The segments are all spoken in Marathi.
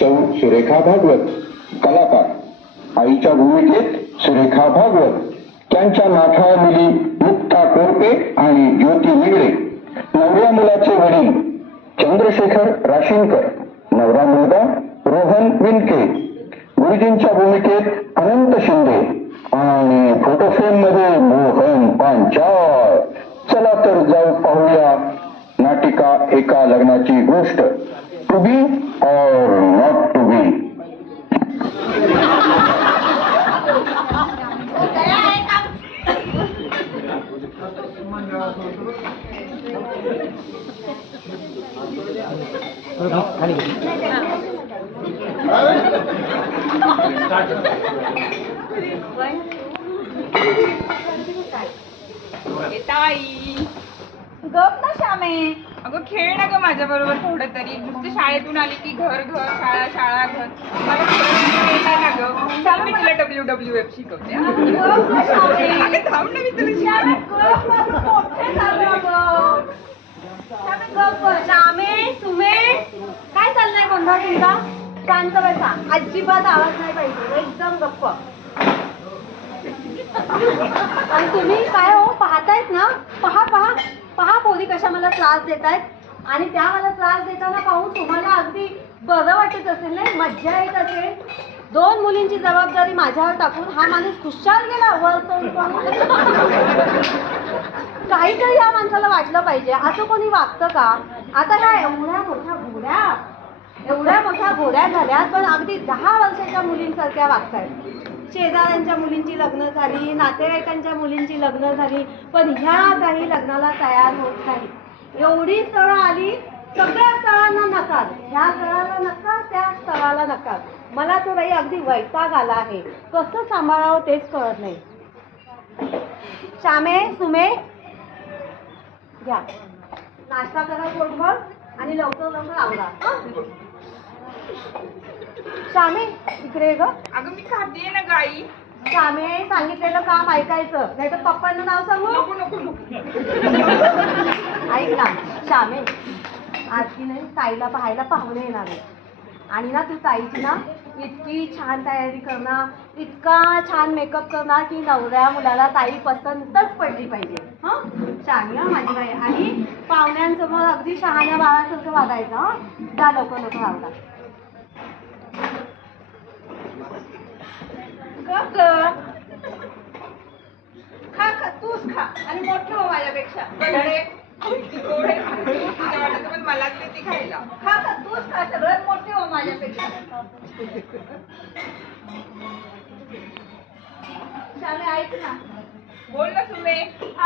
सौ सुरेखा भागवत कलाकार. आईच्या भूमिकेत सुरेखा भागवत. त्यांच्या नाथा मुली मुक्ता कोरपे आणि ज्योती निगडे. नवऱ्या मुलाचे वडील चंद्रशेखर राशीनकर नवरा मुलगा रोहन विनके. गुरुजींच्या भूमिकेत अनंत शिंदे आणि फोटो फ्रेममध्ये मोहन पांचाळ. चला तर जाऊ पाहूया नाटिका एका लग्नाची गोष्ट. टू बी और नॉट टू बी ताई गप ना श्यामे. अगं खेळ ना ग माझ्या बरोबर थोडं तरी. नुसतं शाळेतून आली की घर घर शाळा शाळा घर. मला डब्ल्यू डब्ल्यू एफ शिकवते. हा. ना अगं थांब ना मी तुला. श्यामे सुमे काय चाललंय गोंधळ तुमचा शांत बसा. अजिबात आवाज नाही पाहिजे. एकदम गप्प. आणि तुम्ही काय हो पाहतायत ना? पहा पहा. पहा पोरी कशा मला त्रास देत आहेत आणि त्या मला त्रास देताना पाहून तुम्हाला अगदी बरं वाटत असेल नाही? मज्जा येत असेल. दोन मुलींची जबाबदारी माझ्यावर टाकून हा माणूस खुशाल गेला. वर काहीतरी या माणसाला वाटलं पाहिजे. असं कोणी वागतं का? आता ह्या एवढ्या मोठ्या घोड्या एवढ्या मोठ्या घोड्या झाल्यात पण अगदी दहा वर्षाच्या मुलींसारख्या वागतायत. शेजाऱ्यांच्या मुलींची लग्न झाली नातेवाईकांच्या मुलींची लग्न झाली पण ह्या काही लग्नाला तयार होत नाही. एवढी स्थळं आली सगळ्या स्थळांना नकार. ह्या स्थळाला नकार त्या स्थळाला नकार. मला तो बाई अगदी वैताग आला आहे. कसं सांभाळावं तेच कळत नाही. श्यामे सुमे घ्या. नाश्ता करा पोटभर आणि लवकर लवकर आवरा. हं? श्यामे इकडे ग. अगं मी खाते ना गाई. श्यामे सांगितलेलं काम ऐकायचं. नाही तर पप्पांना नाव सांगू? नको नको नको. ऐक ना श्यामे. आज की नाही ताईला पाहायला पाहुणे येणार आहे आणि ना तू ताईची ना इतकी छान तयारी करणार इतका छान मेकअप करणार की नवऱ्या मुलाला ताई पसंतच पडली पाहिजे. हं? शहाणी हं माझी बाई. आणि पाहुण्यांसमोर अगदी शहाण्या बाळासारखं वागायचं हं? जा आवडा गप ग. खा खा तूच खा. आणि मोठे हो माझ्यापेक्षा. पण देते खायला. खा खा तूच खा. सगळ्यात मोठे हो माझ्यापेक्षा. ऐक ना. बोल ना सुमे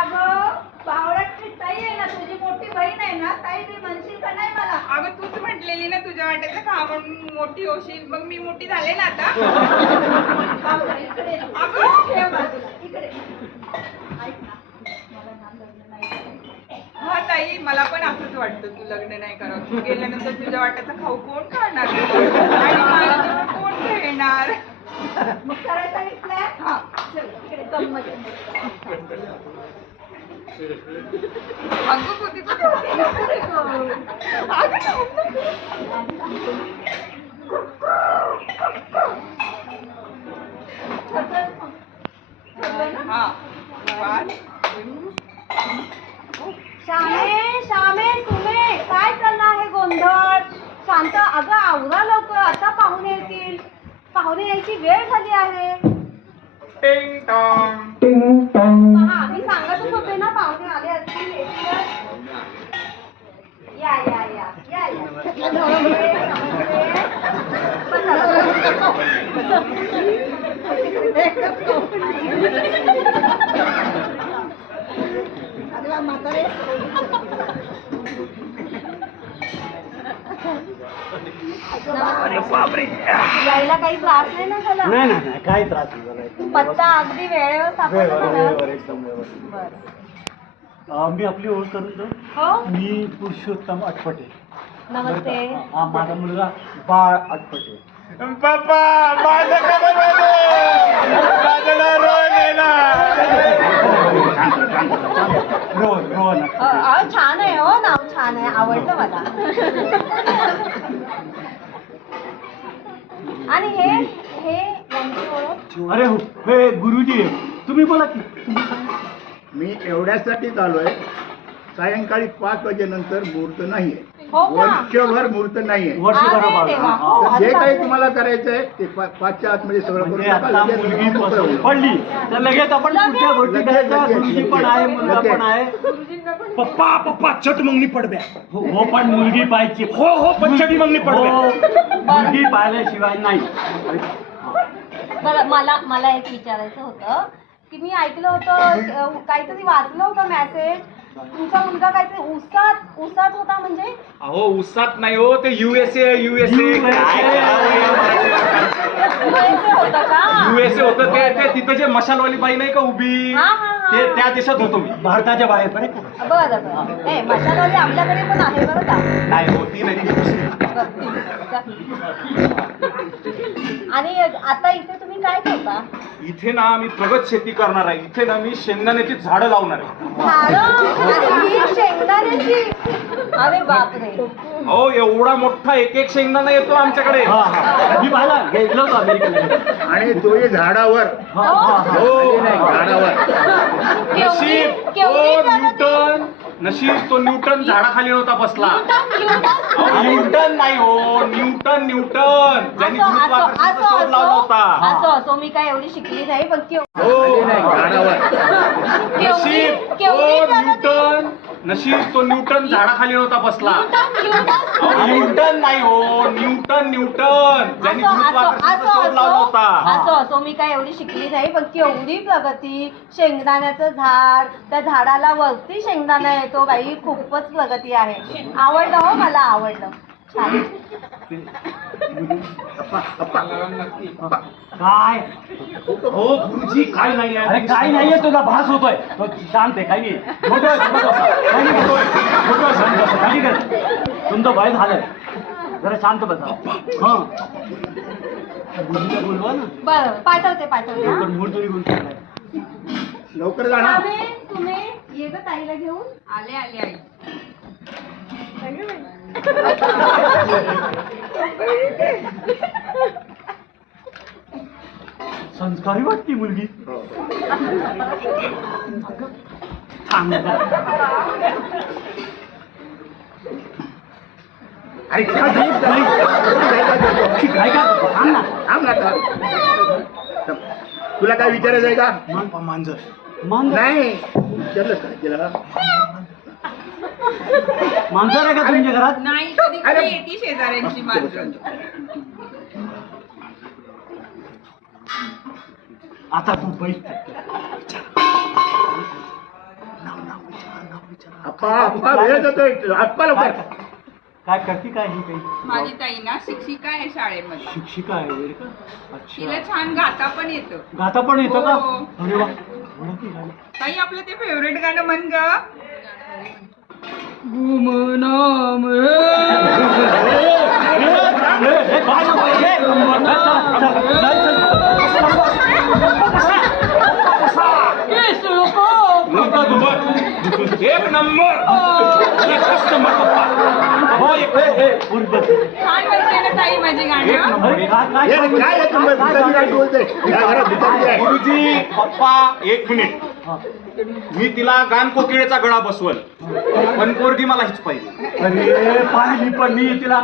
अगं बावळटची ताई आहे ना तुझी मोठी बहीण आहे ना ताई मी म्हणशील का नाही मला? अगं तूच म्हटलेली ना तुझ्या वाट्याचं खा म्हणून मोठी होशील? मग मी मोठी झाले ना आता. इकडे. इकडे ऐक ना मला ना लग्न नाही करायचं. हा ताई मला पण असंच वाटतं तू लग्न नाही करावं तू गेल्यानंतर तुझ्या वाट्याचा खाऊ कोण खाणार आणि कोण खेळणार? मग करायचा हा. चल इकडे गंमत कुठे होती. अगं ना. हा. श्यामे श्यामे तुमे काय चाललं आहे गोंधळ शांत अगं आवरा लवकर आता पाहुणे येतील पाहुणे यायची वेळ झाली आहे टिंग टॉंग टिंग टॉंग हा मी सांगतच होते ना पाहुणे आले असतील. या या या या या नमस्ते, नमस्ते. बसा, बसा. यायला काही त्रास नाही ना झाला नाही नाही नाही काही त्रास नाही झाला एकदम पत्ता अगदी वेळेवर सापडला वेळेवर ना? वेळेवर एकदम व्यवस्थित बरं. अं, मी आपली ओळख करून देऊ हो? मी पुरुषोत्तम अटपटे नमस्ते. हा माझा मुलगा बाळ अटपटे पप्पा माझं खबर माझं नाव रोहन आहे ना रोहन अ, अटपटे. अ, छान आहे हो नाव छान आहे आवडलं मला. आणि हे हे यांची ओळख? अरे हो हे गुरुजी आहे. तुम्ही बोला की. मी एवढ्यासाठीच आलोय सायंकाळी पाच वाजेनंतर मुहूर्त नाहीये. हो का वर्षभर मुहूर्त नाहीये वर्षभर अरे बाबा. देवा, हा. हो. तर जे आता- काही तुम्हाला करायचंय ते पा- पाचच्या आतमध्ये सगळं करून म्हणजे टाका. आता लगेच मुलगी. पडली तर लगेच आपण पुढच्या गोष्टी लगेच, करायच्या लगेच, मुलगी पण आहे मुलगा लगेच. पण आहे गुरुजींना पण पप्पा पप्पा चट मंगनी पडब्या हो हो, पण मुलगी पाहिजे हो हो पण चटी मंगनी हो पडब्या मुलगी पाहिल्याशिवाय नाही बरं मला मला एक विचारायचं होतं की मी ऐकलं होतं अ, काहीतरी वाचलं होतं मेसेज तुमचा मुलगा काहीतरी उसात उसात होता म्हणजे? अहो उसात नाही हो ते युएसए युएसए होतं का? युएसए होतं ते ते तिथं जे मशालवाली बाई नाही का उभी? हा, हा. ते त्या देशात होतो मी. भारताच्या बाहेर पण? बरं बरं. ए मशालवाली आपल्याकडे पण आहे बरं का? नाही होती नाही. आणि आता इथे तुम्ही काय करता? इथे ना मी प्रगत शेती करणार आहे. इथे ना मी शेंगदाण्याची झाडं लावणार आहे. झाडं? आणि ही शेंगदाण्याची अरे बापरे अहो एवढा मोठा एक एक शेंगदाणा येतो आमच्याकडे हा हा मी पाहिला होतो अमेरिकेला आणि तोही झाडावर हा, हा, हा. हो नाही झाडावर केवढी नशीब केवढी तो प्रगती? न्यूटन नशीब तो न्यूटन झाडाखाली नव्हता बसला न्यूटन, न्यूटन. अहो, न्यूटन नाही हो न्यूटन न्यूटन ज्यांनी असो, असो, गुरुत्वाकर्षणाचा असो, शोध लावला असो. होता असो असो मी काय एवढी शिकली नाही पण केव- हो नाही झाडावर नशीब केवढी तो प्रगती? नशीब तो न्यूटन झाडाखाली नव्हता बसला. न्यूटन. अहो, न्यूटन नाही हो न्यूटन न्यूटन. ज्यांनी असो, असो, गुरुत्वाकर्षणाचा असो, शोध लावला असो. होता. असो असो मी काय एवढी शिकली नाही पण केवढी प्रगती. शेंगदाण्याचं झाड त्या झाडाला वरती शेंगदाणा येतो बाई खूपच प्रगती आहे. आवडलं हो मला आवडलं काय हो गुरुजी काय नाही अरे काय नाहीये तुला भास होतोय तो शांत आहे काही नाही मोठं आहे. काही नाही. मोठं आहे, शांत बसा. काही नाही. तुमचं वय झालंय जरा शांत बसा हा गुरुजीला बोलवा ना बरं पाठवते पाठवते हा. लवकर. लवकर जाणार तुम्ही ये ग ताईला घेऊन आले आले आई संस्कारी वाटती मुलगी. अरे? काय का सांग ना थांब ना आता. तुला काय विचारायचं आहे का मांजर मांजर नाही विचारलं काय तिला मांजर आहे का तुमच्या घरात? नाही कधी येते शेजाऱ्यांची मांजर आता तू बैठ अप्पा अप्पा वेळ जातोय. अप्पा लवकर. काय करते? काय ही काही माझी ताई ना शिक्षिका आहे शाळेमध्ये. शिक्षिका आहे वगैरे का? तिला अच्छा छान गाता पण येतं. गाता पण येतं का? हो. अरे वा. गाणं. ताई आपलं ते फेवरेट गाणं म्हण ग. गुमनाम काय एक नंबर हो. छान म्हणते ना ताई माझी गाणं काय काय हे काय काय बोलते गुरुजी पप्पा एक मिनिट हा. मी तिला गान कोकिळेचा गळा बसवल. पण पोरगी मला हीच पाहिजे अरे पाहिली पण मी तिला.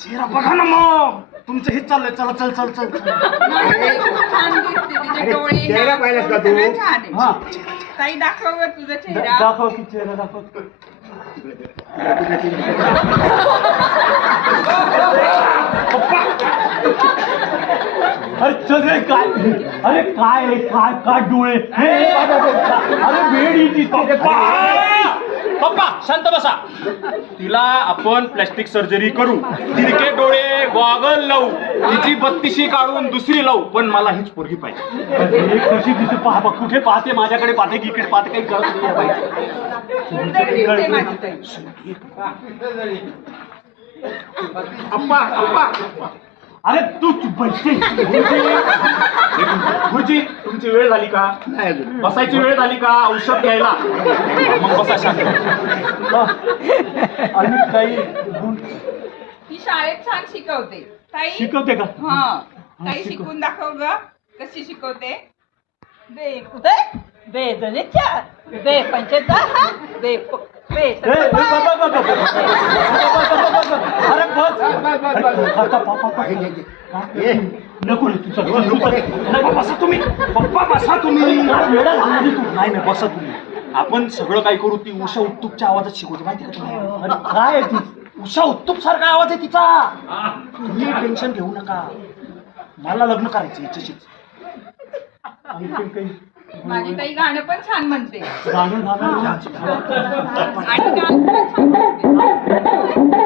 चेहरा बघा ना मग. तुमचं हेच चाललंय. चला चल चल चल. नाही, ताई, खूप छान दिसते तिचे अरे, डोळे. ना, चेहरा पाहिलास का तू? सगळं छान आहे. हा. ताई दाखव गं तुझा दा- चेहरा. दाखव की चेहरा दाखव. अरे चल रे काय अरे काय काय काय डोळे हे, अरे वेळ येते पप्पा पप्पा शांत बसा तिला आपण प्लॅस्टिक सर्जरी करू तिरके डोळे गॉगल लावू तिची बत्तीशी काढून दुसरी लावू पण मला हीच पोरगी पाहिजे अरे कशी दिसते पहा बघ, कुठे पाहते माझ्याकडे पाहते की इकडे पाहते काही कळत नाही बाई. सुंदर दिसते माझी ताई अप्पा अप्पा अरे तू बैठे. गुरुजी तुमची वेळ झाली का? नाही अजून. बसायची वेळ झाली का? औषध घ्यायला. मग बसा शांत. आणि काही गुण. ती शाळेत छान शिकवते. ताई? शिकवते का? हा. ताई शिकव. शिकून दाखव ग. कशी शिकवते? बे कुठे? बे दलितच्या. बे पंचदहा बे प- नको रे तुझा नको बसा तुम्ही पप्पा बसा तुम्ही नाही नाही बसा तुम्ही आपण सगळं काय करू ती उषा उत्तुपच्या आवाजात शिकवतो माहिती का अरे काय ती उषा उत्तुप सारखा आवाज आहे तिचा तुम्ही टेन्शन घेऊ नका मला लग्न करायचं इच्छित काही माझी ताई गाणं पण छान म्हणते. गाणं गाणं आणि गाणं पण छान म्हणते.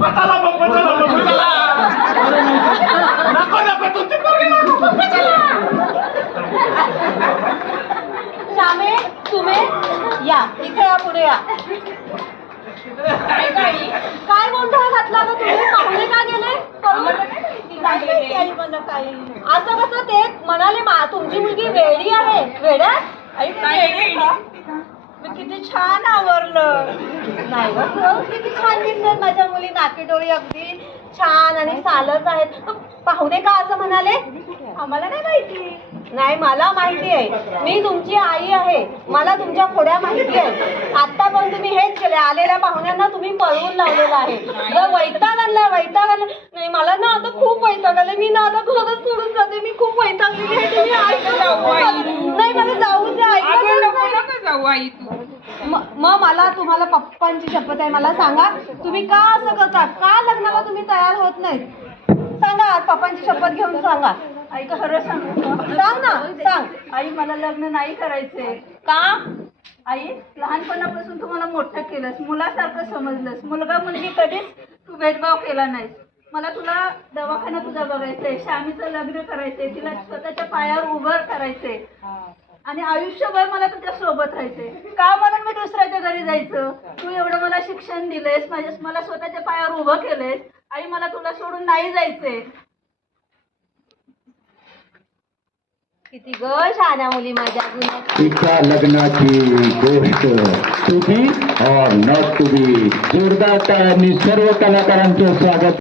पप्पाचाला पप्पाचाला पप्पाचाला नको नको तुमची पोरगी नको पप्पाचाला श्यामे तुम्ही या इथे या पुढे या. काय गोंधळ घातला ना तुम्ही? पाहुणे का गेले? असं कसं ते म्हणाले तुमची मुलगी वेडी आहे. वेड्या? मी किती छान आवरलं. नाही गं, हो, किती छान दिसतात माझ्या मुली नाकेडोळी अगदी छान आणि चालत आहेत. पण पाहुणे का असं म्हणाले? आम्हाला नाही माहिती. नाही मला माहिती आहे. मी तुमची आई आहे. मला तुमच्या खोड्या माहिती आहे. आता पण तुम्ही हेच केले. आलेल्या पाहुण्यांना तुम्ही पळवून लावलेलं आहे. जर वैताग आणला वैताग आणला नाही मला ना आता खूप वैताग आले मी ना आता खरंच सोडून जाते. मी खूप वैतागलेली आहे. तुम्ही. नाही मला जाऊ द्या. नाही. जाऊ आई तू. मग मला तुम्हाला पप्पांची शपथ आहे. मला सांगा तुम्ही का असं करता? का लग्नाला तुम्ही तयार होत नाहीत? सांगा पप्पांची शपथ घेऊन सांगा. आई खरं सांगू. का? सांग ना सांग. आई मला लग्न नाही करायचंय. का? आई लहानपणापासून तुम्हाला मोठं केलंस. मुलासारखं समजलंस. मुलगा मुलगी कधीच तू भेदभाव केला नाहीस. मला तुला दवाखाना तुझा बघायचंय. श्यामीचं लग्न करायचंय. तिला स्वतःच्या पायावर उभं करायचंय. आणि आयुष्यभर मला तुझ्या सोबत राहायचंय. का म्हणून मी दुसऱ्याच्या घरी जायचं? तू एवढं मला शिक्षण दिलंयस. माझ्या मला स्वतःच्या पायावर उभं केलंयस. आई मला तुला सोडून नाही जायचंय. किती ग शहाण्या मुली माझ्या गुन्हा तिच्या लग्नाची गोष्ट तुम्ही और नॉट टू बी जोरदार टाळ्यांनी सर्व कलाकारांचं स्वागत.